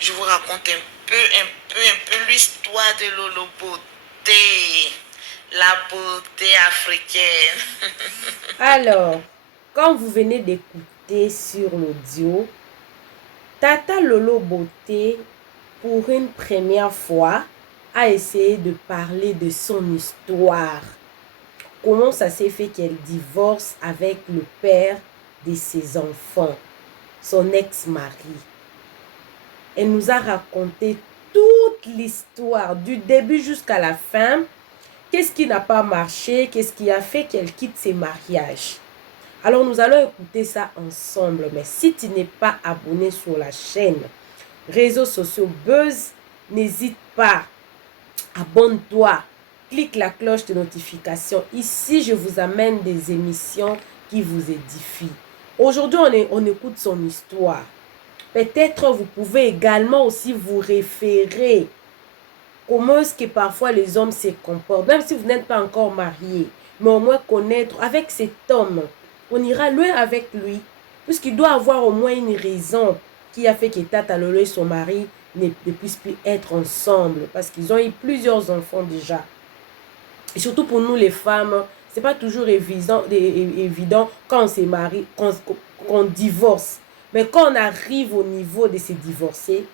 Je vous raconte un peu l'histoire de Lolo Beauté, la beauté africaine. Alors, comme vous venez d'écouter sur l'audio, Tata Lolo Beauté, pour une première fois, a essayé de parler de son histoire. Comment ça s'est fait qu'elle divorce avec le père de ses enfants, son ex-mari. Elle nous a raconté toute l'histoire, du début jusqu'à la fin. Qu'est-ce qui n'a pas marché? Qu'est-ce qui a fait qu'elle quitte ses mariages? Alors, nous allons écouter ça ensemble. Mais si tu n'es pas abonné sur la chaîne Réseaux sociaux Buzz, n'hésite pas. Abonne-toi. Clique la cloche de notification. Ici, je vous amène des émissions qui vous édifient. Aujourd'hui, on écoute son histoire. Peut-être vous pouvez également aussi vous référer comment est-ce que parfois les hommes se comportent, même si vous n'êtes pas encore marié, mais au moins connaître avec cet homme, on ira loin avec lui, puisqu'il doit avoir au moins une raison qui a fait que Tata Lolo et son mari ne puissent plus être ensemble, parce qu'ils ont eu plusieurs enfants déjà. Et surtout pour nous les femmes, c'est pas toujours évident quand on se marie, qu'on divorce. Mais quand on arrive au niveau de se divorcer,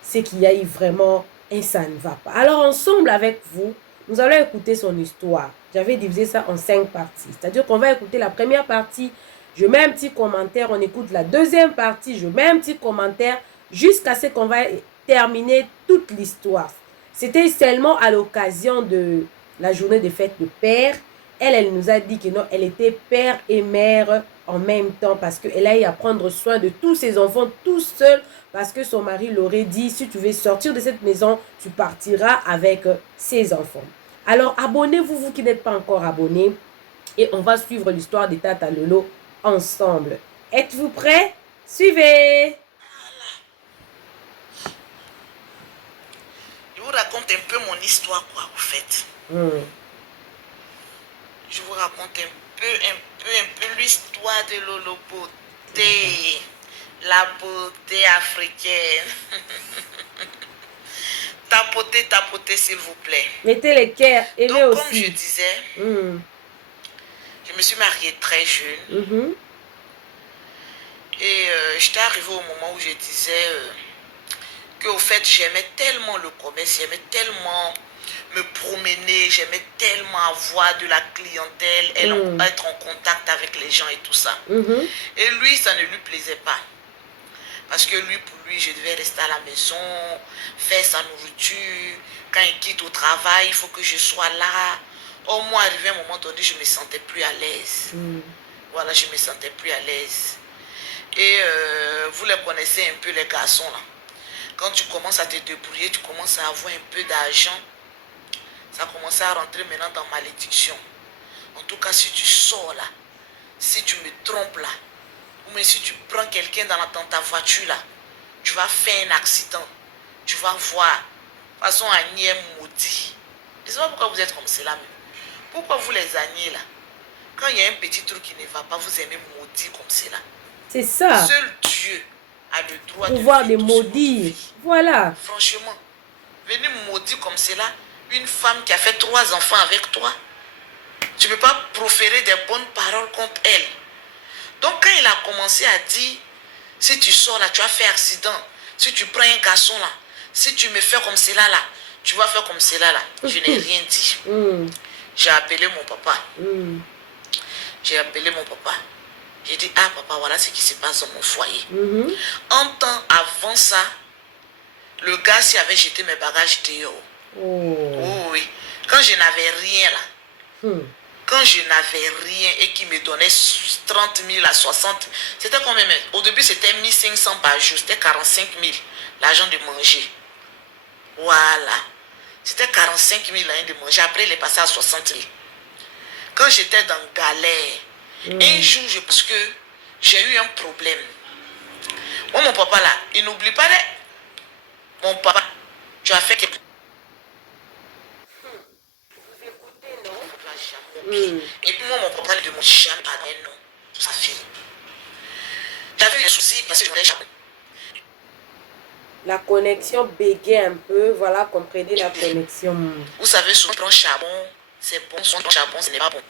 c'est qu'il y a eu vraiment un ça ne va pas. Alors ensemble avec vous, nous allons écouter son histoire. J'avais divisé ça en 5 parties. C'est-à-dire qu'on va écouter la première partie, je mets un petit commentaire, on écoute la deuxième partie, je mets un petit commentaire, jusqu'à ce qu'on va terminer toute l'histoire. C'était seulement à l'occasion de la journée de fête de père. Elle nous a dit que non, elle était père et mère en même temps parce qu'elle a eu à prendre soin de tous ses enfants tout seul parce que son mari l'aurait dit, si tu veux sortir de cette maison, tu partiras avec ses enfants. Alors abonnez-vous, vous qui n'êtes pas encore abonnés, et on va suivre l'histoire de Tata Lolo ensemble. Êtes-vous prêts? Suivez! Je vous raconte un peu mon histoire, quoi, au fait. Je vous raconte un peu l'histoire de Lolo Beauté, la beauté africaine. Tapotez, s'il vous plaît. Mettez les cœurs, aimez Donc, comme je aussi. disais, je me suis mariée très jeune. Et j'étais arrivée au moment où je disais qu'au fait, j'aimais tellement le commerce, j'aimais tellement me promener, j'aimais tellement avoir de la clientèle, être en contact avec les gens et tout ça. Et lui, ça ne lui plaisait pas. Parce que lui, pour lui, je devais rester à la maison, faire sa nourriture. Quand il quitte au travail, il faut que je sois là. Au moins, arrivé à un moment donné, je ne me sentais plus à l'aise. Voilà, je ne me sentais plus à l'aise. Et vous les connaissez un peu, les garçons, là. Quand tu commences à te débrouiller, tu commences à avoir un peu d'argent. Ça commence à rentrer maintenant dans malédiction. En tout cas, si tu sors là, si tu me trompes là, ou même si tu prends quelqu'un dans ta voiture là, tu vas faire un accident. Tu vas voir. De toute façon, Agni est maudit. Je ne sais pas pourquoi vous êtes comme cela même. Pourquoi vous les Agni là, quand il y a un petit truc qui ne va pas, vous aimez maudire comme cela. C'est ça. Seul Dieu a le droit pouvoir de de maudire. Voilà. Franchement, venir maudire comme cela, une femme qui a fait 3 enfants avec toi, tu ne peux pas proférer des bonnes paroles contre elle. Donc quand il a commencé à dire, si tu sors là, tu vas faire accident. Si tu prends un garçon là, si tu me fais comme cela là, tu vas faire comme cela là. Je n'ai rien dit. J'ai appelé mon papa. J'ai appelé mon papa. J'ai dit, ah papa, voilà ce qui se passe dans mon foyer. Un temps avant ça, le gars s'y avait jeté mes bagages dehors. Oh oui. Quand je n'avais rien là. Quand je n'avais rien et qu'il me donnait 30 000 à 60, c'était combien? Au début, c'était 1500 par jour, c'était 45 000, l'argent de manger. Voilà. C'était 45 000 l'argent de manger. Après, il est passé à 60 000. Quand j'étais dans galère, un jour, je pense que j'ai eu un problème. Moi, mon papa là, il n'oublie pas de... Mon papa, tu as fait quelque chose. Et puis moi, mon papa lui demande jamais un nom pour sa fille. J'avais des soucis parce que je voulais jamais. La connexion bégait un peu. Voilà, comprenez la connexion. Vous savez, souvent, on prend charbon, c'est bon, son charbon, ce n'est pas bon.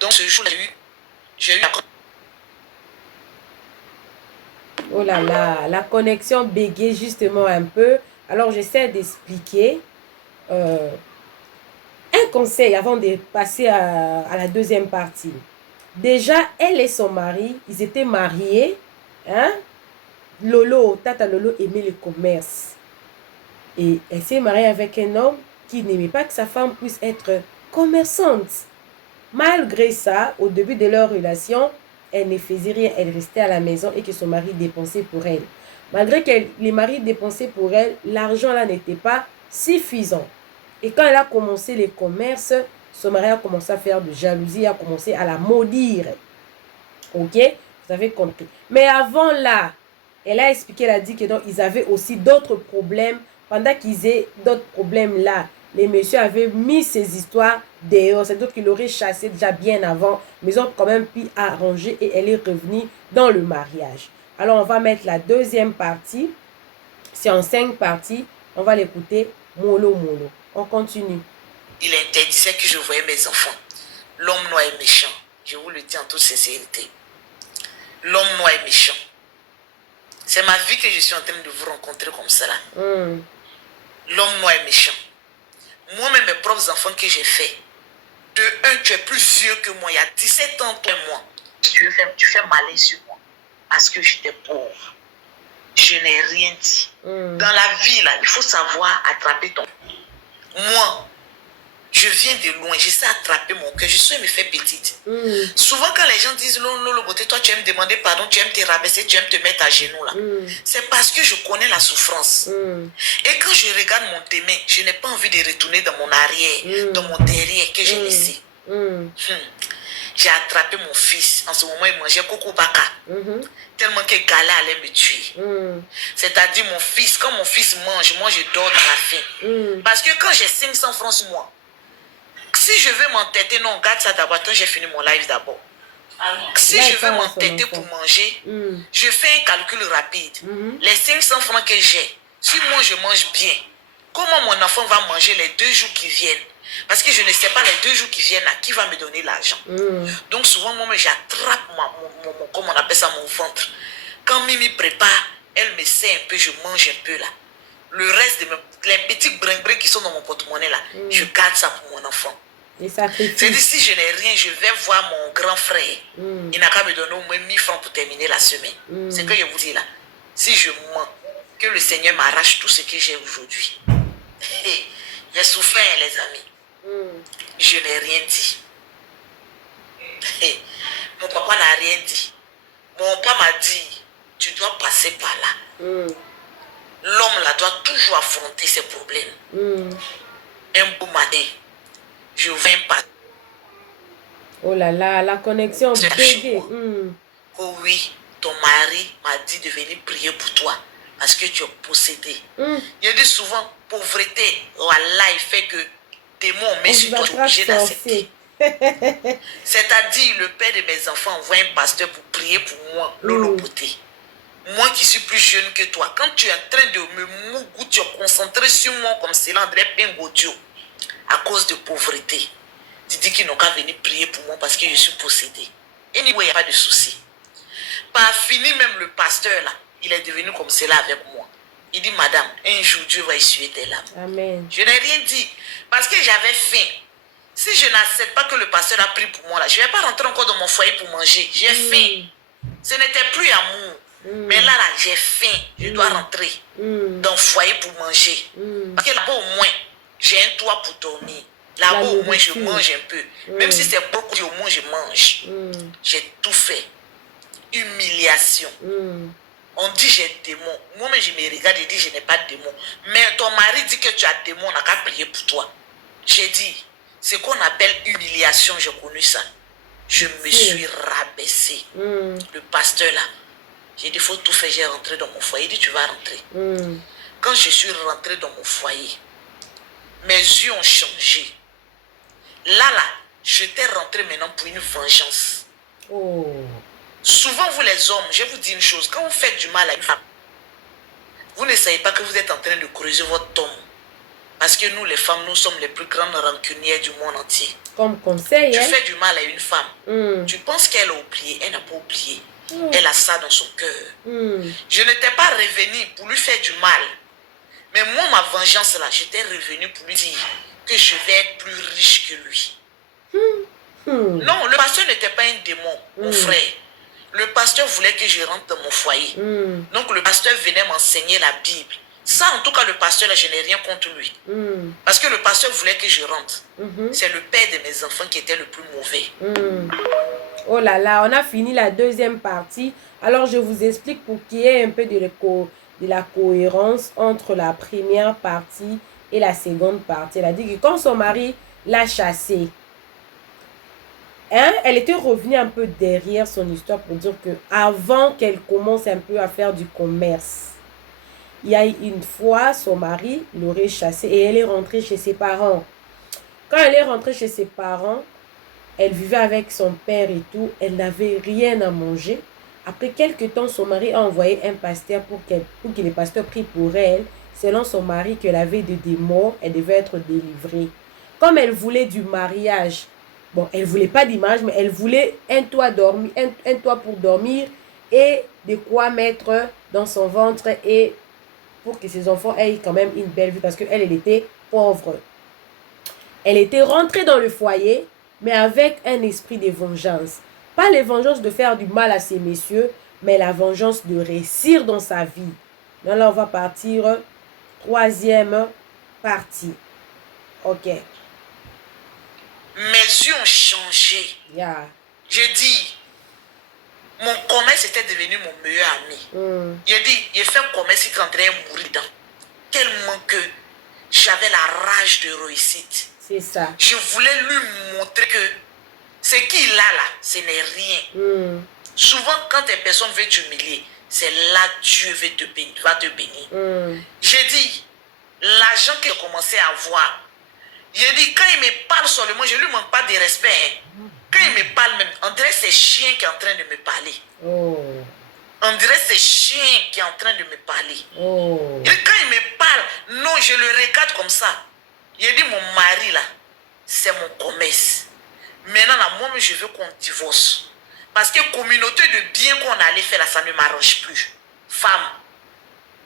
Donc, ce jour-là, j'ai eu Oh là là, la connexion bégait justement un peu. Alors, j'essaie d'expliquer. Un conseil avant de passer à la deuxième partie. Déjà, elle et son mari, ils étaient mariés. Hein? Tata Lolo aimait le commerce. Et elle s'est mariée avec un homme qui n'aimait pas que sa femme puisse être commerçante. Malgré ça, au début de leur relation, elle ne faisait rien, elle restait à la maison et que son mari dépensait pour elle. Malgré que les maris dépensaient pour elle, l'argent là n'était pas suffisant. Et quand elle a commencé les commerces, son mari a commencé à faire de jalousie, a commencé à la maudire. Ok? Vous avez compris. Mais avant là, elle a expliqué, elle a dit que donc, ils avaient aussi d'autres problèmes. Pendant qu'ils aient d'autres problèmes là, les messieurs avaient mis ces histoires dehors. C'est donc qu'ils l'auraient chassé déjà bien avant. Mais ils ont quand même pu arranger et elle est revenue dans le mariage. Alors, on va mettre la deuxième partie. C'est en 5 parties. On va l'écouter mollo mollo. On continue. Il interdisait que je voyais mes enfants. L'homme noir est méchant. Je vous le dis en toute sincérité. L'homme noir est méchant. C'est ma vie que je suis en train de vous rencontrer comme ça là. L'homme noir est méchant. Moi-même, mes propres enfants que j'ai fait, de un, tu es plus vieux que moi. Il y a 17 ans, toi et moi. Tu fais malin sur moi. Parce que j'étais pauvre. Je n'ai rien dit. Dans la vie, là, il faut savoir attraper ton... Moi, je viens de loin. Je sais attraper mon cœur. Je sais me faire petite. Souvent, quand les gens disent Lolo beauté, toi, tu aimes demander pardon, tu aimes te rabaisser, tu aimes te mettre à genoux, là. C'est parce que je connais la souffrance. Et quand je regarde mon témin, je n'ai pas envie de retourner dans mon arrière, dans mon derrière que j'ai laissé. J'ai attrapé mon fils. En ce moment, il mangeait coco baka. Tellement que Gala allait me tuer. C'est-à-dire mon fils, quand mon fils mange, moi je dors dans la faim. Parce que quand j'ai 500 francs sur moi, si je veux m'entêter, non, garde ça d'abord, tant j'ai fini mon live d'abord. Si je veux m'entêter pour manger, je fais un calcul rapide. Les 500 francs que j'ai, si moi je mange bien, comment mon enfant va manger les 2 jours qui viennent? Parce que je ne sais pas les 2 jours qui viennent là, qui va me donner l'argent. Donc souvent, moi, j'attrape comment on appelle ça, mon ventre. Quand Mimi prépare, elle me sait un peu, je mange un peu là. Le reste, les petits brin-brin qui sont dans mon porte-monnaie là, je garde ça pour mon enfant. C'est-à-dire, si je n'ai rien, je vais voir mon grand frère. Il n'a qu'à me donner au moins 1000 francs pour terminer la semaine. C'est ce que je vous dis là. Si je mens, que le Seigneur m'arrache tout ce que j'ai aujourd'hui. J'ai souffert, les amis. Je n'ai rien dit. Mon papa n'a rien dit. Mon papa m'a dit, tu dois passer par là. L'homme là doit toujours affronter ses problèmes. Un beau matin, je viens pas. Oh là là, la connexion bébé. Oh oui, ton mari m'a dit de venir prier pour toi parce que tu es possédé. Il dit souvent, pauvreté, voilà, il fait que démon met sur toi, tu es obligé d'accepter. C'est-à-dire, le père de mes enfants envoie un pasteur pour prier pour moi, Lolo beauté. Moi qui suis plus jeune que toi, quand tu es en train de me mougou, tu es concentré sur moi comme cela, André Pengodio, à cause de pauvreté. Tu dis qu'ils n'ont qu'à venir prier pour moi parce que je suis possédé. Et il n'y a pas de souci. Par fini, même le pasteur là, il est devenu comme cela avec moi. Il dit, madame, un jour Dieu va essuyer tes larmes. Amen. Je n'ai rien dit parce que j'avais faim. Si je n'accepte pas que le pasteur a prié pour moi là, je ne vais pas rentrer encore dans mon foyer pour manger. J'ai faim. Ce n'était plus amour. Mais là, j'ai faim. Je dois rentrer dans le foyer pour manger. Parce que là-bas au moins, j'ai un toit pour dormir. Là-bas au moins, je mange un peu. Même si c'est beaucoup, au moins je mange. J'ai tout fait. Humiliation. On dit j'ai démon. Moi-même, je me regarde et dis je n'ai pas de démon. Mais ton mari dit que tu as démon, on n'a qu'à prier pour toi. J'ai dit, ce qu'on appelle humiliation, j'ai connu ça. Je me suis rabaissé. Le pasteur là, j'ai dit, il faut tout faire, j'ai rentré dans mon foyer. Il dit, tu vas rentrer. Quand je suis rentré dans mon foyer, mes yeux ont changé. Là, je t'ai rentré maintenant pour une vengeance. Souvent, vous les hommes, je vous dis une chose, quand vous faites du mal à une femme, vous ne savez pas que vous êtes en train de creuser votre tombe. Parce que nous, les femmes, nous sommes les plus grandes rancunières du monde entier. Comme conseil, Tu hein? fais du mal à une femme. Tu penses qu'elle a oublié. Elle n'a pas oublié. Elle a ça dans son cœur. Je n'étais pas revenue pour lui faire du mal. Mais moi, ma vengeance là, j'étais revenue pour lui dire que je vais être plus riche que lui. Non, le pasteur n'était pas un démon, mon frère. Le pasteur voulait que je rentre dans mon foyer. Donc le pasteur venait m'enseigner la Bible. Ça, en tout cas, le pasteur, là, je n'ai rien contre lui. Parce que le pasteur voulait que je rentre. C'est le père de mes enfants qui était le plus mauvais. Oh là là, on a fini la deuxième partie. Alors, je vous explique pour qu'il y ait un peu de la cohérence entre la première partie et la seconde partie. Elle a dit que quand son mari l'a chassée, elle était revenue un peu derrière son histoire pour dire que avant qu'elle commence un peu à faire du commerce, il y a une fois, son mari l'aurait chassée et elle est rentrée chez ses parents. Quand elle est rentrée chez ses parents, elle vivait avec son père et tout. Elle n'avait rien à manger. Après quelques temps, son mari a envoyé un pasteur pour que le pasteur prie pour elle. Selon son mari, que la veille de des morts, elle devait être délivrée. Comme elle voulait du mariage, bon, elle ne voulait pas d'image, mais elle voulait un toit pour dormir et de quoi mettre dans son ventre et pour que ses enfants aient quand même une belle vie parce qu'elle, elle était pauvre. Elle était rentrée dans le foyer, mais avec un esprit de vengeance. Pas la vengeance de faire du mal à ces messieurs, mais la vengeance de réussir dans sa vie. Donc là, on va partir. Troisième partie. Ok. Mes yeux ont changé. Yeah. Je dis, mon commerce était devenu mon meilleur ami. Je dis, il fait un commerce qui est en train de mourir dedans. Tellement que j'avais la rage de réussite. C'est ça. Je voulais lui montrer que ce qu'il a là, ce n'est rien. Souvent, quand une personne veut t'humilier, c'est là que Dieu va te bénir. J'ai dit, l'argent qu'il a commencé à avoir, j'ai dit, quand il me parle seulement, je ne lui manque pas de respect. Quand il me parle même, on dirait que c'est chien qui est en train de me parler. On dirait que c'est chien qui est en train de me parler. Et quand il me parle, non, je le regarde comme ça. J'ai dit, mon mari là, c'est mon commerce. Maintenant, là, moi, je veux qu'on divorce. Parce que communauté de bien qu'on allait faire là, ça ne m'arrange plus. Femme,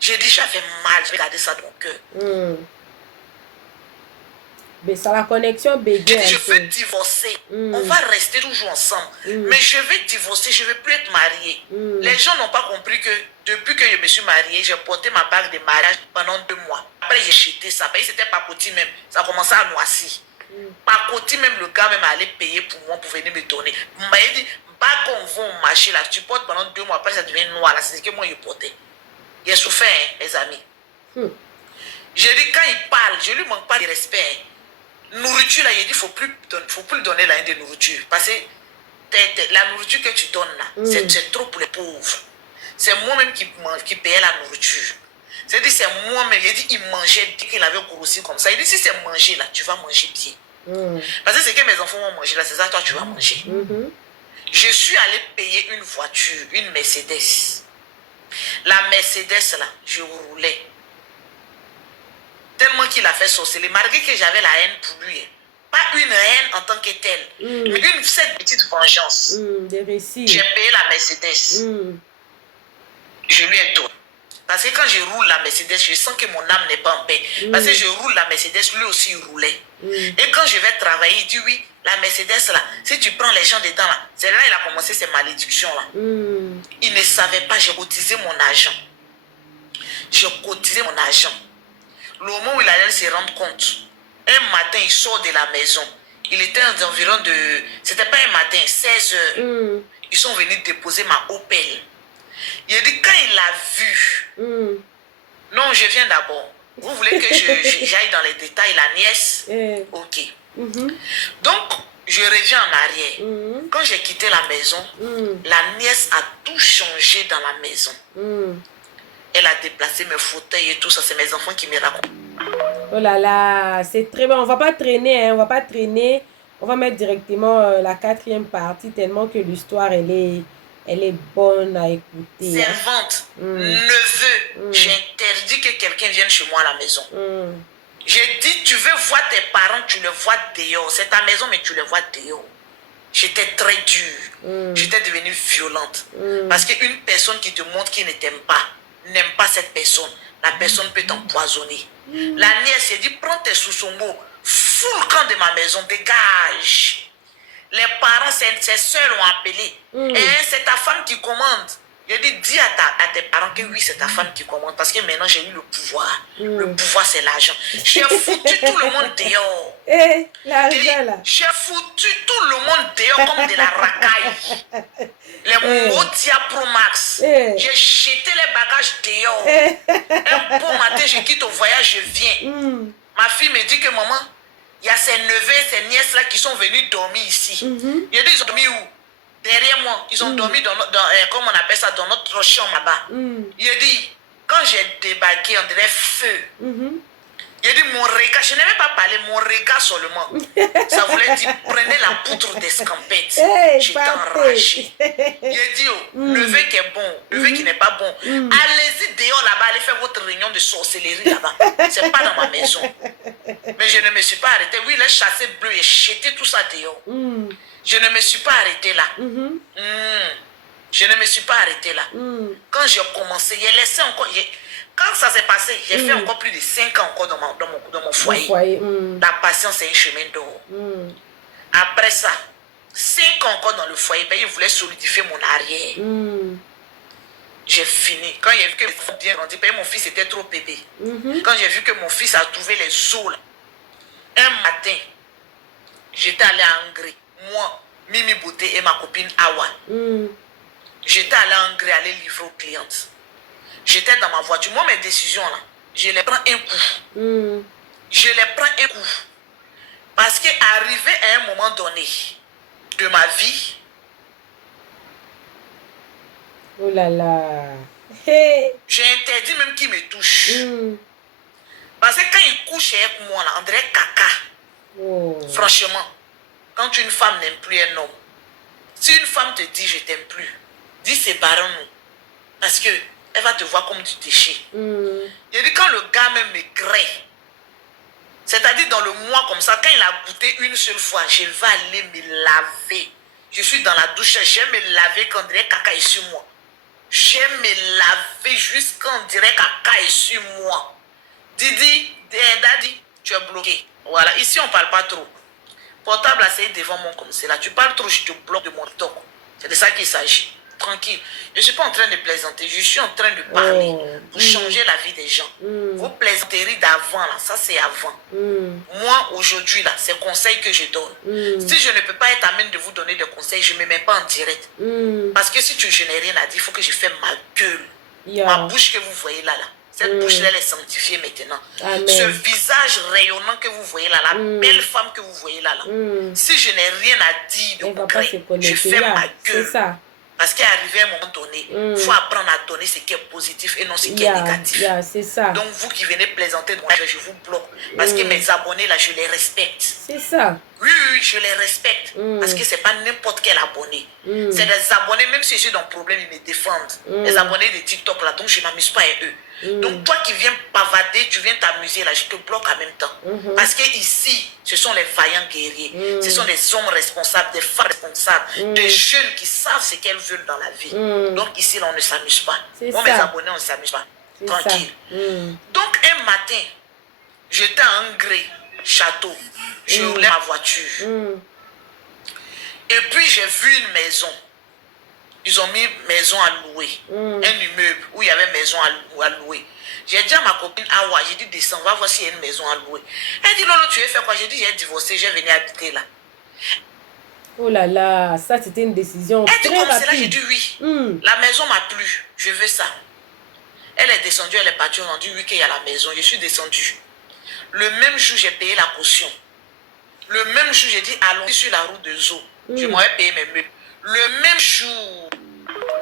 j'ai dit, j'avais mal, j'ai gardé ça dans mon cœur. Mais ça, la connexion bégaye. Je veux divorcer. On va rester toujours ensemble. Mais je vais divorcer, je ne veux plus être mariée. Les gens n'ont pas compris que depuis que je me suis mariée, j'ai porté ma bague de mariage pendant 2 mois. Après, j'ai jeté ça. C'était pas côté même. Ça a commencé à noisir. Par côté même, le gars même allait payer pour moi pour venir me donner. Il m'a dit, bah qu'on va au marché là, tu portes pendant 2 mois, après ça devient noir là. C'est ce que moi je portais. Il a souffert, hein, mes amis. Je dis, quand il parle, je ne lui manque pas de respect. Nourriture là, il dit, faut plus donner la de nourriture. Parce que la nourriture que tu donnes là, c'est trop pour les pauvres. C'est moi-même qui payais la nourriture. C'est-à-dire, c'est moi-même. Il dit, il mangeait dès qu'il avait grossi comme ça. Il dit, si c'est manger là, tu vas manger bien. Parce que c'est que mes enfants vont manger là, c'est ça, toi, tu vas manger. Je suis allé payer une voiture, une Mercedes. La Mercedes là, je roulais. Tellement qu'il a fait sorceler. Malgré que j'avais la haine pour lui. Pas une haine en tant que telle. Mais cette petite vengeance. Des récits. J'ai payé la Mercedes. Je lui ai donné. Parce que quand je roule la Mercedes, je sens que mon âme n'est pas en paix. Parce que je roule la Mercedes, lui aussi il roulait. Et quand je vais travailler, il dit oui, la Mercedes là, si tu prends les gens dedans là, c'est là il a commencé ces malédictions là. Il ne savait pas, j'ai cotisé mon argent. J'ai cotisé mon argent. Le moment où il allait se rendre compte, un matin il sort de la maison. Il était environ de, c'était pas un matin, 16 heures. Ils sont venus déposer ma Opel. Il a dit, quand il l'a vu, non, je viens d'abord. Vous voulez que j'aille dans les détails, la nièce? Ok. Donc, je reviens en arrière. Quand j'ai quitté la maison, la nièce a tout changé dans la maison. Elle a déplacé mes fauteuils et tout ça. C'est mes enfants qui me racontent. Oh là là, c'est très bon. On va pas traîner, hein. On va pas traîner. On va mettre directement la 4e partie tellement que l'histoire, elle Elle est bonne à écouter. Hein. Servante, neveu, j'ai interdit que quelqu'un vienne chez moi à la maison. J'ai dit, tu veux voir tes parents, tu les vois dehors. C'est ta maison, mais tu les vois dehors. J'étais très dure. J'étais devenue violente. Parce qu'une personne qui te montre qu'il ne t'aime pas, n'aime pas cette personne, la personne peut t'empoisonner. La nièce s'est dit, prends tes sous-songos, fous le camp de ma maison, dégage. Les parents, ses soeurs l'ont appelé. Et c'est ta femme qui commande. Je dis, dis à tes parents que oui, c'est ta femme qui commande. Parce que maintenant, j'ai eu le pouvoir. Le pouvoir, c'est l'argent. J'ai foutu tout le monde dehors. L'argent, là. J'ai foutu tout le monde dehors comme de la racaille. Les Modia Pro Max. J'ai jeté les bagages dehors. Un beau matin, je quitte au voyage, je viens. Ma fille me dit que maman, il y a ces neveux et ces nièces là qui sont venus dormir ici. Je dis, ils ont dormi où? Derrière moi. Ils ont dormi dans comme on appelle ça, dans notre chambre là-bas. Je dis, quand j'ai débarqué, on dirait feu. Je dis, mon regard, je n'ai même pas parlé, mon regard seulement. Ça voulait dire, prenez la poutre d'escampette. J'étais enragée. Je dis, neveu qui est bon, neveu qui n'est pas bon, allez-y dehors là-bas, allez faire votre réunion de sorcellerie là-bas. C'est pas dans ma maison. Mais je ne me suis pas arrêtée. Oui, les chassés bleus et jeté tout ça dehors. Je ne me suis pas arrêtée là. Je ne me suis pas arrêtée là. Quand j'ai commencé, j'ai laissé encore. Quand ça s'est passé, j'ai fait encore plus de 5 ans encore dans mon foyer. La patience est un chemin d'or. Après ça, 5 ans encore dans le foyer, ben, il voulait solidifier mon arrière. J'ai fini. Quand j'ai vu que mes enfants bien grandi, ben, mon fils était trop bébé. Quand j'ai vu que mon fils a trouvé les os là, un matin, j'étais allée à Hongrie. Moi, Mimi Beauté et ma copine Awa. J'étais allée à Hongrie aller livrer aux clientes. J'étais dans ma voiture. Moi, mes décisions, là, je les prends un coup. Je les prends un coup. Parce qu'arrivé à un moment donné de ma vie... Oh là là. J'ai interdit même qu'il me touche. Parce que quand il couche avec moi, là, on dirait caca. Franchement, quand une femme n'aime plus un homme, si une femme te dit je t'aime plus, dis séparons-nous. Parce que elle va te voir comme du déchet. Je dis quand le gars même me grée, c'est-à-dire dans le mois comme ça, quand il a goûté une seule fois, je vais aller me laver. Je suis dans la douche, j'aime me laver quand on dirait caca est sur moi. J'aime me laver jusqu'on dirait caca est sur moi. Didi, Daddy, tu es bloqué. Voilà, ici on ne parle pas trop. Portable assis devant moi comme c'est là. Tu parles trop, je te bloque de mon talk. C'est de ça qu'il s'agit. Tranquille. Je ne suis pas en train de plaisanter. Je suis en train de parler pour changer la vie des gens. Vos plaisanteries d'avant, là, ça c'est avant. Moi, aujourd'hui, là, c'est conseils que je donne. Si je ne peux pas être amène de vous donner des conseils, je ne me mets pas en direct. Parce que si je n'ai rien à dire, il faut que je fasse ma gueule. Ma bouche que vous voyez là, là. Cette bouche-là, elle est sanctifiée maintenant. Amen. Ce visage rayonnant que vous voyez là, la belle femme que vous voyez là, là. Si je n'ai rien à dire de concret, je fais ma gueule. Ça. Parce qu'arrivé à un moment donné, il faut apprendre à donner ce qui est positif et non ce qui est négatif. C'est ça. Donc vous qui venez plaisanter, je vous bloque. Parce que mes abonnés là, je les respecte. C'est ça. Oui, je les respecte. Parce que ce n'est pas n'importe quel abonné. C'est des abonnés, même si je suis dans le problème, ils me défendent. Les abonnés de TikTok là, donc je ne m'amuse pas à eux. Donc toi qui viens bavader, tu viens t'amuser là, je te bloque en même temps. Parce que ici, ce sont les vaillants guerriers. Ce sont des hommes responsables, des femmes responsables, des jeunes qui savent ce qu'elles veulent dans la vie. Donc ici, là, on ne s'amuse pas. Moi, mes abonnés, on ne s'amuse pas. Tranquille. Donc un matin, j'étais à Hongrie, château. Je roulais ma voiture. Et puis j'ai vu une maison. Ils ont mis maison à louer. Un immeuble où il y avait maison à louer. J'ai dit à ma copine Awa, j'ai dit descends, va voir s'il y a une maison à louer. Elle dit Lolo, tu veux faire quoi? J'ai dit j'ai divorcé, j'ai venu habiter là. Oh là là, ça c'était une décision très rapide. Là, j'ai dit oui. La maison m'a plu, je veux ça. Elle est descendue, elle est partie, on a dit oui qu'il y a la maison. Je suis descendue. Le même jour, j'ai payé la caution. Le même jour, j'ai dit allons sur la route de Zo. Je m'aurais payé mes meubles. Le même jour.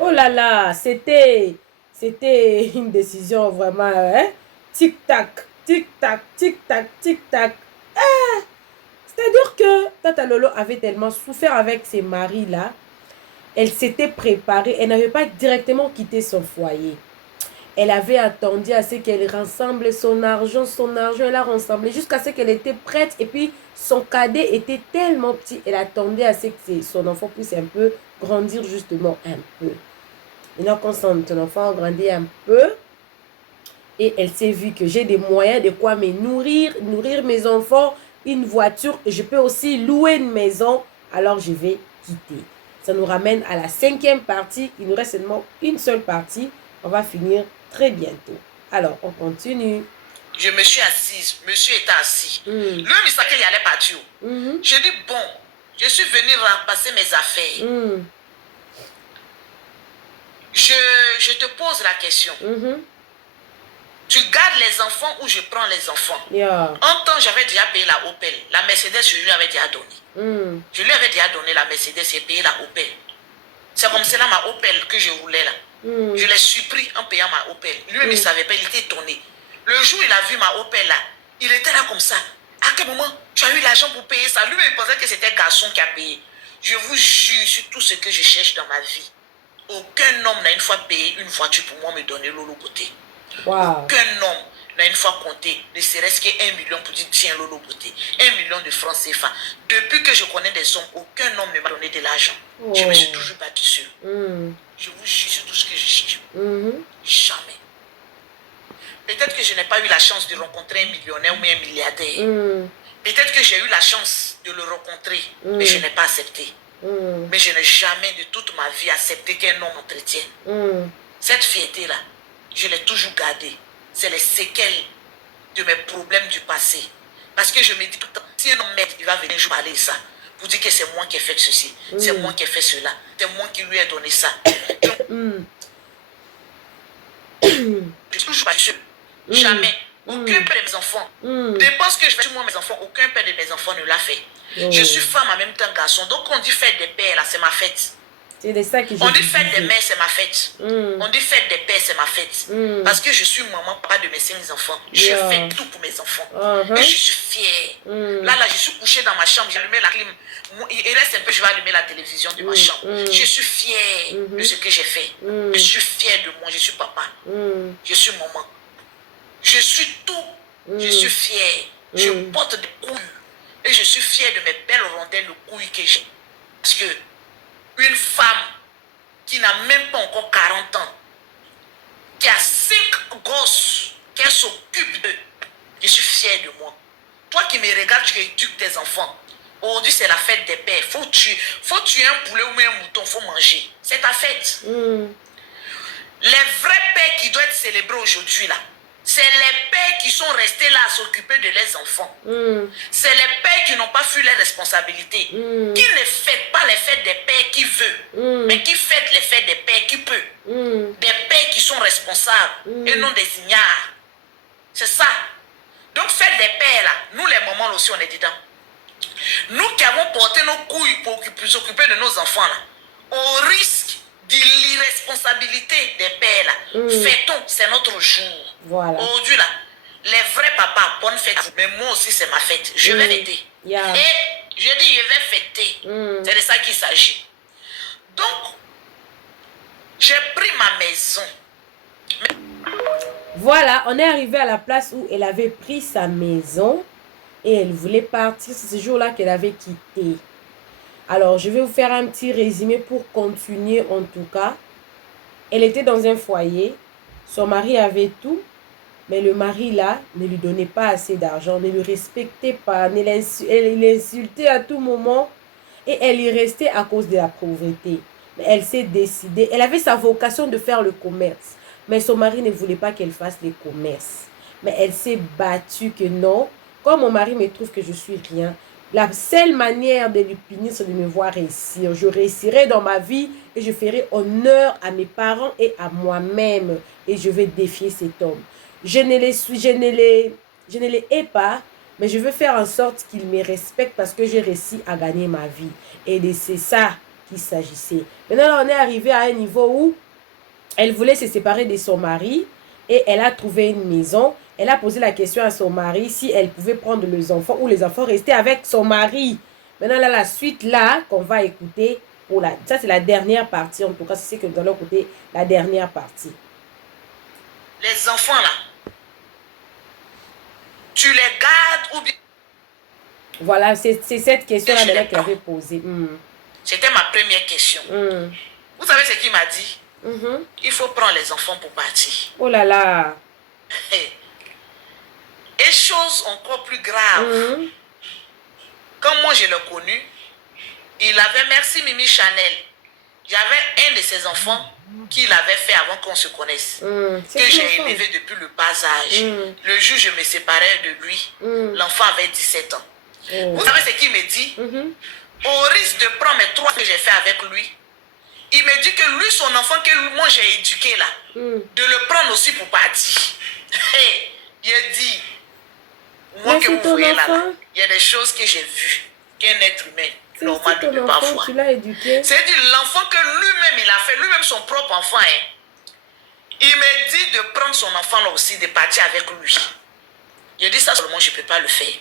Oh là là, c'était une décision vraiment, hein? Tic-tac, tic-tac, tic-tac, tic-tac. C'est-à-dire que Tata Lolo avait tellement souffert avec ses maris là. Elle s'était préparée, elle n'avait pas directement quitté son foyer. Elle avait attendu à ce qu'elle rassemble son argent, elle a rassemblé jusqu'à ce qu'elle était prête. Et puis, son cadet était tellement petit, elle attendait à ce que son enfant puisse un peu grandir justement un peu. Maintenant, quand son enfant a grandi un peu, et elle s'est vue que j'ai des moyens de quoi me nourrir mes enfants, une voiture, et je peux aussi louer une maison, alors je vais quitter. Ça nous ramène à la 5e partie. Il nous reste seulement une seule partie. On va finir très bientôt. Alors, on continue. Je me suis assise. Monsieur était assis. Lui, il savait qu'il allait partir. Je dis, bon, je suis venue repasser mes affaires. Je te pose la question. Tu gardes les enfants ou je prends les enfants? En temps, j'avais déjà payé la Opel. La Mercedes, je lui avais déjà donné. Je lui avais déjà donné la Mercedes et payé la Opel. C'est comme cela ma Opel que je roulais là. Je l'ai surpris en payant ma Opel. Lui, il ne savait pas, il était étonné. Le jour où il a vu ma Opel là, il était là comme ça. À quel moment tu as eu l'argent pour payer ça? Lui, il pensait que c'était garçon qui a payé. Je vous jure, sur tout ce que je cherche dans ma vie, aucun homme n'a une fois payé une voiture pour moi me donner Lolo Beauté. Wow. Aucun homme n'a une fois compté, ne serait-ce que 1 million pour dire tiens Lolo Beauté. 1 million de francs CFA. Depuis que je connais des hommes, aucun homme ne m'a donné de l'argent. Je me suis toujours battu sur. Je vous jure sur tout ce que je cherche. Jamais. Peut-être que je n'ai pas eu la chance de rencontrer un millionnaire ou un milliardaire. Peut-être que j'ai eu la chance de le rencontrer, mais je n'ai pas accepté. Mais je n'ai jamais de toute ma vie accepté qu'un homme m'entretienne. Cette fierté-là, je l'ai toujours gardée. C'est les séquelles de mes problèmes du passé. Parce que je me dis tout le temps, si un homme m'aide, il va venir parler de ça. Pour dire que c'est moi qui ai fait ceci, c'est moi qui ai fait cela, c'est moi qui lui ai donné ça. Je suis toujours pas sûr. Jamais. Aucun père de mes enfants. Dépense que je fais sur moi, mes enfants, aucun père de mes enfants ne l'a fait. Je suis femme en même temps garçon. Donc on dit fête des pères, là, c'est ma fête. C'est de ça que on dit fête des mères, c'est ma fête. On dit fête des pères, c'est ma fête. Parce que je suis maman, papa de mes 5 enfants. Je fais tout pour mes enfants. Et je suis fière. Là, je suis couchée dans ma chambre, j'ai allumé la clim. Il reste un peu, je vais allumer la télévision de ma chambre. Je suis fière de ce que j'ai fait. Je suis fière de moi, je suis papa. Je suis maman. Je suis tout. Je suis fière. Je porte des couilles. Et je suis fière de mes belles rondelles de couilles que j'ai. Parce que une femme qui n'a même pas encore 40 ans, qui a 5 gosses, qu'elle s'occupe d'eux, je suis fière de moi. Toi qui me regardes, tu éduques tes enfants. Aujourd'hui, c'est la fête des pères. Faut tuer un poulet ou un mouton, faut manger. C'est ta fête. Les vrais pères qui doivent être célébrés aujourd'hui, là, c'est les pères qui sont restés là à s'occuper de leurs enfants. C'est les pères qui n'ont pas fui leurs responsabilités. Qui ne fêtent pas les fêtes des pères qui veulent, mais qui fêtent les fêtes des pères qui peuvent. Des pères qui sont responsables et non des ignares. C'est ça. Donc, fête des pères, là, nous les mamans aussi, on est dedans. Nous qui avons porté nos couilles pour s'occuper de nos enfants, là, au risque de l'irresponsabilité des pères, là, fêtons, c'est notre jour. Voilà. Aujourd'hui, là, les vrais papas, bonne fête. Mais moi aussi, c'est ma fête. Je vais fêter. Et je dis, je vais fêter. C'est de ça qu'il s'agit. Donc, j'ai pris ma maison. Voilà, on est arrivé à la place où elle avait pris sa maison et elle voulait partir. C'est ce jour-là qu'elle avait quitté. Alors, je vais vous faire un petit résumé pour continuer en tout cas. Elle était dans un foyer. Son mari avait tout. Mais le mari là ne lui donnait pas assez d'argent, ne le respectait pas, elle l'insultait à tout moment et elle y restait à cause de la pauvreté. Mais elle s'est décidée, elle avait sa vocation de faire le commerce, mais son mari ne voulait pas qu'elle fasse le commerce. Mais elle s'est battue que non, comme mon mari me trouve que je suis rien, la seule manière de lui punir, c'est de me voir réussir. Je réussirai dans ma vie et je ferai honneur à mes parents et à moi-même et je vais défier cet homme. Je ne les hais pas, mais je veux faire en sorte qu'ils me respectent parce que j'ai réussi à gagner ma vie. Et c'est ça qu'il s'agissait. Maintenant, là, on est arrivé à un niveau où elle voulait se séparer de son mari et elle a trouvé une maison. Elle a posé la question à son mari si elle pouvait prendre les enfants ou les enfants rester avec son mari. Maintenant, là, la suite là qu'on va écouter, pour la... Ça, c'est la dernière partie. En tout cas, c'est ce que nous allons écouter, la dernière partie. Les enfants, là, tu les gardes ou bien... Voilà, c'est cette question-là Je les qu'elle avait posée. C'était ma première question. Vous savez ce qu'il m'a dit? Il faut prendre les enfants pour partir. Oh là là. Et chose encore plus grave, quand moi je l'ai connu, il avait, merci Mimi Chanel, il y avait un de ses enfants qu'il avait fait avant qu'on se connaisse, que j'ai élevé depuis le bas âge. Le jour où je me séparais de lui, l'enfant avait 17 ans. Vous savez ce qu'il me dit? Au risque de prendre mes 3 que j'ai fait avec lui, il me dit que lui, son enfant que moi j'ai éduqué là, de le prendre aussi pour partir. Il a dit, moi que vous voyez là, il y a des choses que j'ai vues qu'un être humain normal ne peut pas voir. C'est-à-dire l'enfant que lui-même il a fait, lui-même son propre enfant, il me dit de prendre son enfant là aussi, de partir avec lui. Il a dit ça seulement, je ne peux pas le faire.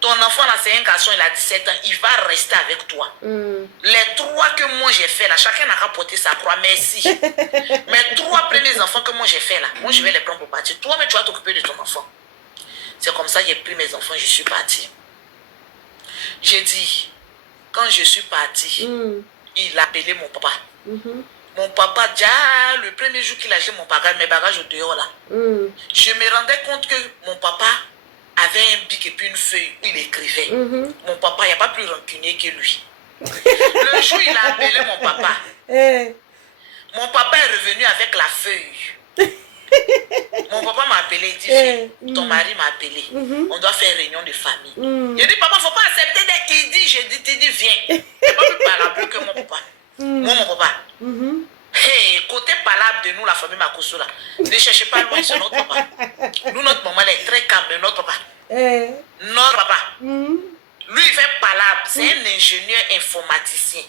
Ton enfant là, c'est un garçon, il a 17 ans, il va rester avec toi. Les 3 que moi j'ai fait là, chacun n'a qu'à porter sa croix, merci. Mes 3 premiers enfants que moi j'ai fait là, moi je vais les prendre pour partir. Toi, mais tu vas t'occuper de ton enfant. C'est comme ça que j'ai pris mes enfants, je suis partie. J'ai dit, quand je suis partie, il a appelé mon papa. Mon papa, déjà, le premier jour qu'il a acheté mes bagages au dehors là, je me rendais compte que mon papa avait un bic et puis une feuille où il écrivait. Mon papa, il n'y a pas plus rancunier que lui. Le jour où il a appelé mon papa, mon papa est revenu avec la feuille. Mon papa m'a appelé, il dit, ton mari m'a appelé, on doit faire réunion de famille. Il dit, papa, il ne faut pas accepter il dit, tu dis, viens. Il n'y a pas plus palabre que mon papa. Moi, mon papa. Hey, côté palabre de nous, la famille Makosso là, ne cherchez pas loin, c'est notre papa. Nous, notre maman est très calme, notre papa. Notre papa. Lui, il fait palabre, c'est un ingénieur informaticien.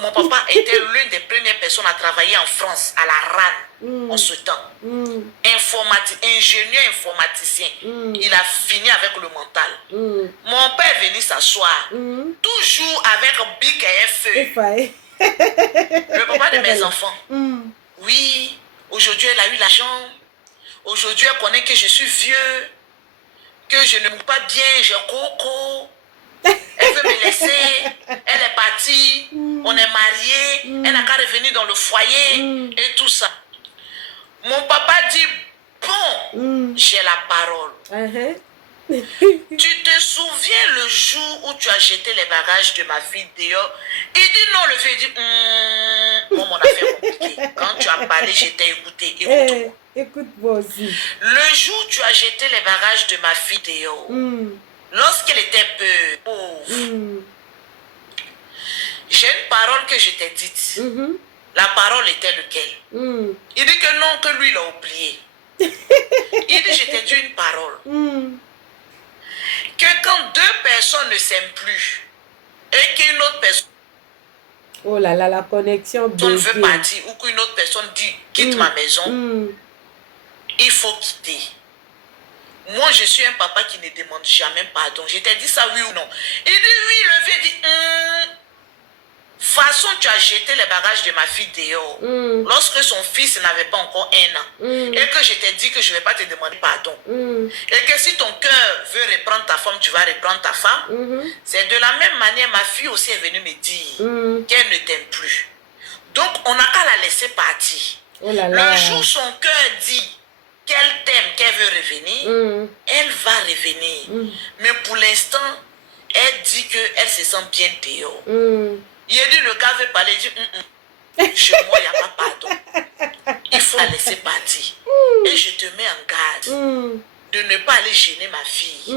Mon papa était l'une des premières personnes à travailler en France, à la RAN, en ce temps. Ingénieur informaticien. Il a fini avec le mental. Mon père est venu s'asseoir, toujours avec un bic et un feuille. Le papa de mes enfants. Oui, aujourd'hui elle a eu l'argent. Aujourd'hui elle connaît que je suis vieux, que je ne mouille pas bien, j'ai coco. Elle veut me laisser, elle est partie, on est mariés, elle n'a qu'à revenir dans le foyer et tout ça. Mon papa dit, bon, j'ai la parole. Tu te souviens le jour où tu as jeté les bagages de ma fille dehors? Il dit non, le vieux dit, mon affaire compliquée. Quand tu as parlé, j'étais écouté. Écoute-moi aussi. Le jour où tu as jeté les bagages de ma fille dehors, lorsqu'elle était peu pauvre, j'ai une parole que je t'ai dite. La parole était lequel? Il dit que non, que lui, il a oublié. Il dit, je t'ai dit une parole. Que quand 2 personnes ne s'aiment plus et qu'une autre personne oh là là, la connexion veut partir ou qu'une autre personne dit quitte ma maison, il faut quitter. Moi, je suis un papa qui ne demande jamais pardon. Je t'ai dit ça oui ou non? Il dit oui, le vieux dit façon tu as jeté les bagages de ma fille dehors lorsque son fils n'avait pas encore 1 an et que je t'ai dit que je ne vais pas te demander pardon et que si ton cœur veut reprendre ta femme, tu vas reprendre ta femme. C'est de la même manière ma fille aussi est venue me dire qu'elle ne t'aime plus. Donc on n'a qu'à la laisser partir. Le jour où son cœur dit qu'elle t'aime, qu'elle veut revenir, elle va revenir. Mais pour l'instant, elle dit qu'elle se sent bien dehors. Il a dit, le gars veut parler, il dit, chez moi, il n'y a pas pardon. Il faut la laisser partir. Et je te mets en garde de ne pas aller gêner ma fille.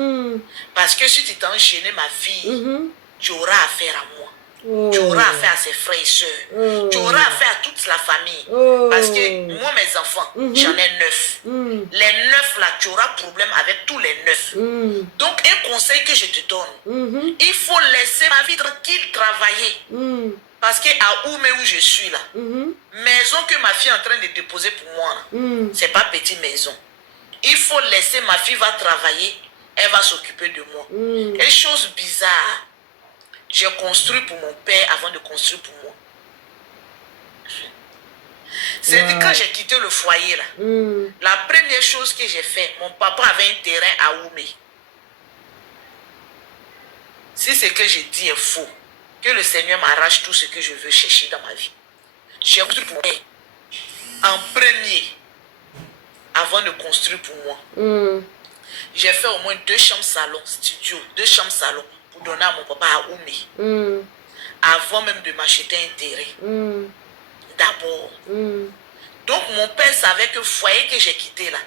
Parce que si tu t'en gênes ma fille, tu auras affaire à moi. Tu auras affaire à ses frères et sœurs. Tu auras affaire à toute la famille. Parce que moi, mes enfants, j'en ai 9. Les 9 là, tu auras problème avec tous les 9. Donc, un conseil que je te donne, il faut laisser ma vie tranquille travailler. Parce qu'à Oumé où je suis là, maison que ma fille est en train de déposer pour moi, c'est pas petite maison. Il faut laisser ma fille va travailler, elle va s'occuper de moi. Et chose bizarre, J'ai construit pour mon père avant de construire pour moi. C'est Wow. quand j'ai quitté le foyer là. La première chose que j'ai fait, mon papa avait un terrain à Oumé. Si ce que je dis est faux, que le Seigneur m'arrache tout ce que je veux chercher dans ma vie. J'ai construit pour moi en premier, avant de construire pour moi. J'ai fait au moins 2 chambres salon, studio, 2 chambres salon pour donner à mon papa à Oumé. Avant même de m'acheter un terrain. D'abord. Donc mon père savait que le foyer que j'ai quitté là,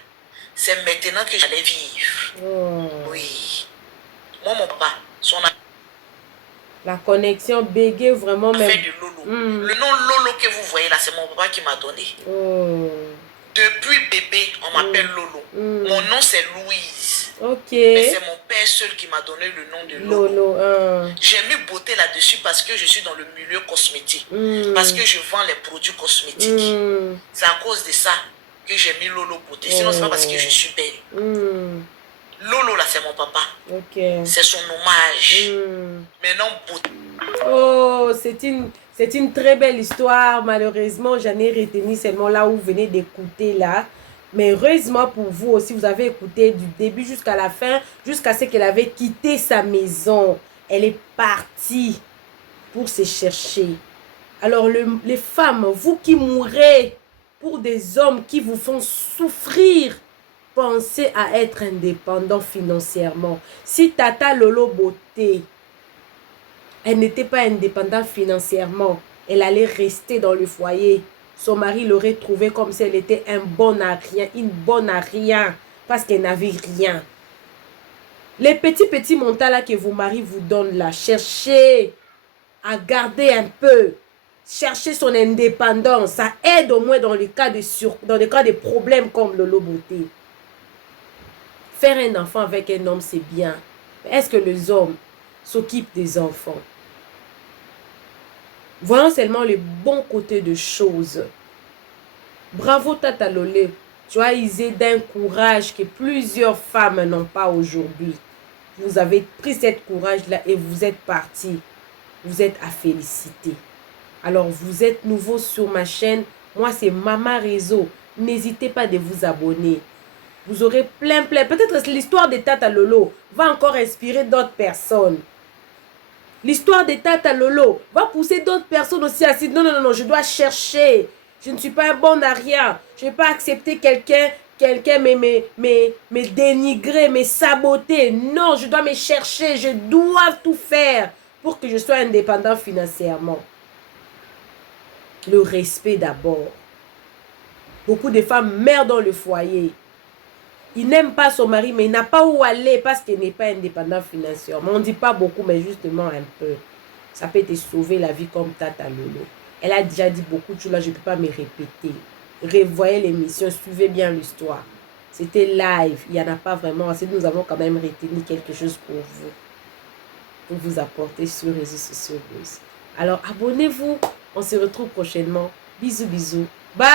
c'est maintenant que j'allais vivre. Oui. Moi, mon papa, la connexion bégait vraiment même. Fait du Lolo. Le nom Lolo que vous voyez là, c'est mon papa qui m'a donné. Depuis bébé, on m'appelle Lolo. Mon nom c'est Louise. Ok. Mais c'est mon père seul qui m'a donné le nom de Lolo. J'ai mis beauté là-dessus parce que je suis dans le milieu cosmétique. Parce que je vends les produits cosmétiques. C'est à cause de ça que j'ai mis Lolo beauté. Sinon, c'est pas parce que je suis belle. Lolo là, c'est mon papa. C'est son hommage. Maintenant, beauté. Oh, c'est une très belle histoire. Malheureusement, j'en ai retenu seulement là où vous venez d'écouter là. Mais heureusement pour vous aussi, vous avez écouté du début jusqu'à la fin, jusqu'à ce qu'elle avait quitté sa maison. Elle est partie pour se chercher. Alors, les femmes, vous qui mourrez pour des hommes qui vous font souffrir, pensez à être indépendant financièrement. Si Tata Lolo Beauté, elle n'était pas indépendante financièrement, elle allait rester dans le foyer. Son mari l'aurait trouvée comme si elle était une bonne à rien, parce qu'elle n'avait rien. Les petits montants là que vos maris vous donnent là, cherchez à garder un peu. Chercher son indépendance, ça aide au moins dans le cas de problèmes comme Lolo Beauté. Faire un enfant avec un homme, c'est bien. Est-ce que les hommes s'occupent des enfants? Voyons seulement le bon côté de choses. Bravo Tata Lolo. Tu as usé d'un courage que plusieurs femmes n'ont pas aujourd'hui. Vous avez pris cette courage-là et vous êtes parti. Vous êtes à féliciter. Alors, vous êtes nouveau sur ma chaîne. Moi, c'est Mama Réseau. N'hésitez pas de vous abonner. Vous aurez plein. Peut-être l'histoire de Tata Lolo va encore inspirer d'autres personnes. L'histoire de Tata Lolo va pousser d'autres personnes aussi à se dire non, je dois chercher. Je ne suis pas un bon à rien. Je ne vais pas accepter quelqu'un me dénigrer, me saboter. Non, je dois me chercher. Je dois tout faire pour que je sois indépendant financièrement. Le respect d'abord. Beaucoup de femmes meurent dans le foyer. Il n'aime pas son mari, mais il n'a pas où aller parce qu'il n'est pas indépendant financièrement. On ne dit pas beaucoup, mais justement un peu. Ça peut te sauver la vie comme Tata Lolo. Elle a déjà dit beaucoup de choses, là, je ne peux pas me répéter. Revoyez l'émission, suivez bien l'histoire. C'était live, il n'y en a pas vraiment assez. Nous avons quand même retenu quelque chose pour vous apporter sur les réseaux sociaux. Alors, abonnez-vous. On se retrouve prochainement. Bisous, bisous. Bye!